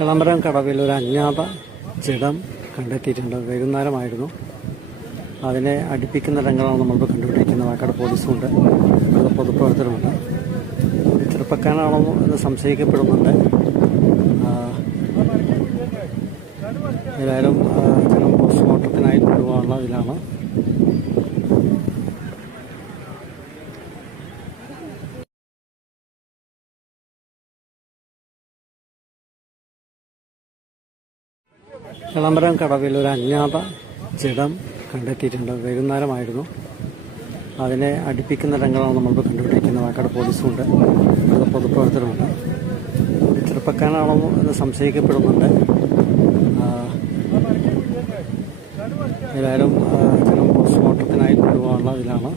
എളമരം കടവിൽ ഒരു അജ്ഞാത ജഡം കണ്ടെത്തിയിട്ടുണ്ട്. വൈകുന്നേരമായിരുന്നു. അതിനെ അടുപ്പിക്കുന്ന രംഗമാണ് നമ്മളിപ്പോൾ കണ്ടുപിടിക്കുന്നത്. വാക്കാട് പോലീസുമുണ്ട്, പൊതുപ്രവർത്തനമുണ്ട്. ചെറുപ്പക്കാരനാണോ എന്ന് സംശയിക്കപ്പെടുന്നുണ്ട്. ഏതായാലും ജനം പോസ്റ്റ്മോർട്ടത്തിനായി കൊണ്ടുപോകാനുള്ള ഇതിലാണ്. എളമരം കടവിൽ ഒരു അജ്ഞാത ജഡം കണ്ടെത്തിയിട്ടുണ്ട്. വൈകുന്നേരമായിരുന്നു. അതിനെ അടുപ്പിക്കുന്ന രംഗമാണ് നമ്മളിപ്പോൾ കണ്ടുപിടിക്കുന്നത്. വാക്കാട് പോലീസുമുണ്ട്, പൊതുപ്രവർത്തനമുണ്ട്. ചെറുപ്പക്കാരനാണോ എന്ന് സംശയിക്കപ്പെടുന്നുണ്ട്. ഏതായാലും ജനം പോസ്റ്റ്മോർട്ടത്തിനായി കൊണ്ടുപോകാനുള്ള ഇതിലാണ്.